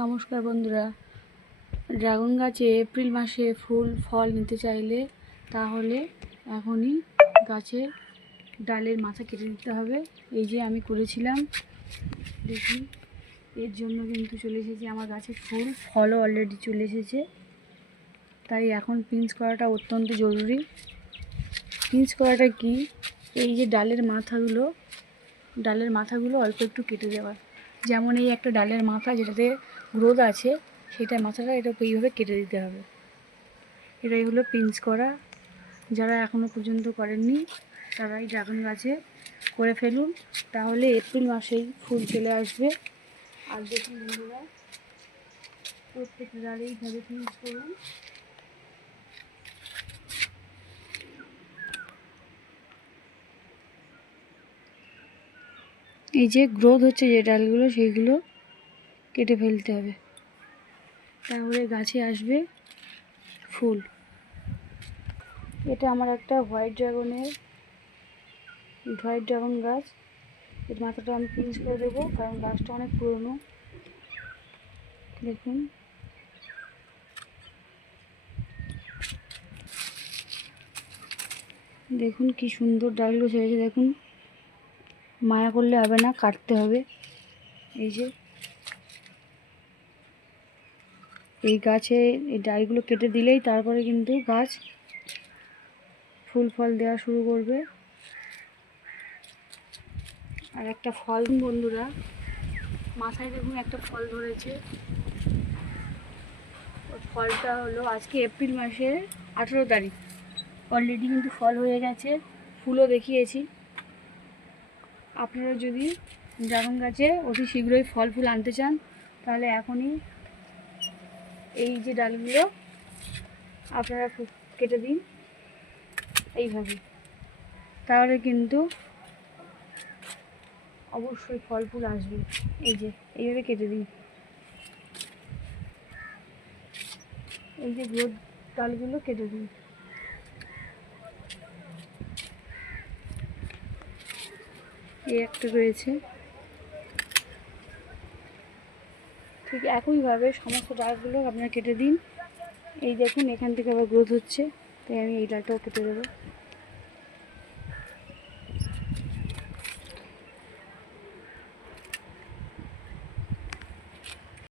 নমস্কার বন্ধুরা, ড্রাগন গাছে এপ্রিল মাসে ফুল ফল নিতে চাইলে তাহলে এখনই গাছের ডালের মাথা কেটে দিতে হবে। এই যে আমি করেছিলাম, দেখুন এর জন্য কিন্তু চলে এসেছে আমার গাছে ফুল ফলও অলরেডি চলে এসেছে। তাই এখন পিঞ্চ করাটা অত্যন্ত জরুরি। পিঞ্চ করাটা কি, এই যে ডালের মাথাগুলো অল্প একটু কেটে দেওয়া। যেমন এই একটা ডালের মাথা যেটাতে গ্রোথ আছে, সেটা মাথাটা এটা এইভাবে কেটে দিতে হবে। এটাই হলো পিঞ্চ করা। যারা এখনও পর্যন্ত করেননি তারা এই ড্রাগন গাছে করে ফেলুন, তাহলে এপ্রিল মাসেই ফুল চলে আসবে। আর দেখুন বন্ধুরা, প্রত্যেকটা ডালে এইভাবে পিঞ্চ করুন। এই যে গ্রোথ হচ্ছে যে ডালগুলো, সেইগুলো কেটে ফেলতে হবে, তাহলে গাছে আসবে ফুল। এটা আমার একটা হোয়াইট ড্রাগন গাছ। এর মাথাটা আমি পিঞ্চ করে দেবো, কারণ গাছটা অনেক পুরনো। দেখুন দেখুন কি সুন্দর ডালগুলো ছেড়েছে। দেখুন, মায়া করলে হবে না, কাটতে হবে। এই যে এই গাছে এই ডালগুলো কেটে দিলেই তারপরে কিন্তু গাছ ফুল ফল দেওয়া শুরু করবে। আর একটা ফল বন্ধুরা, মাথায় দেখুন একটা ফল ধরেছে। ওই ফলটা হলো আজকে এপ্রিল মাসের 18 তারিখ। অলরেডি কিন্তু ফল হয়ে গেছে, ফুলও দেখিয়েছি। আপনারা যদি ড্রাগন গাছে অতি শীঘ্রই ফল ফুল আনতে চান, তাহলে এখনই এই যে ডালগুলো আপনারা কেটে দিন এইভাবে, তাহলে কিন্তু অবশ্যই ফল ফুল আসবে। এই যে এইভাবে কেটে দিন, এই যে গ্রোথ ডালগুলো কেটে দিন। এই একটা রয়েছে, ঠিক একইভাবে সমস্ত ডালগুলো আপনারা কেটে দিন। এই দেখুন এখান থেকে আবার গ্রোথ হচ্ছে, তাই আমি এই ডালটাও কেটে দেবো।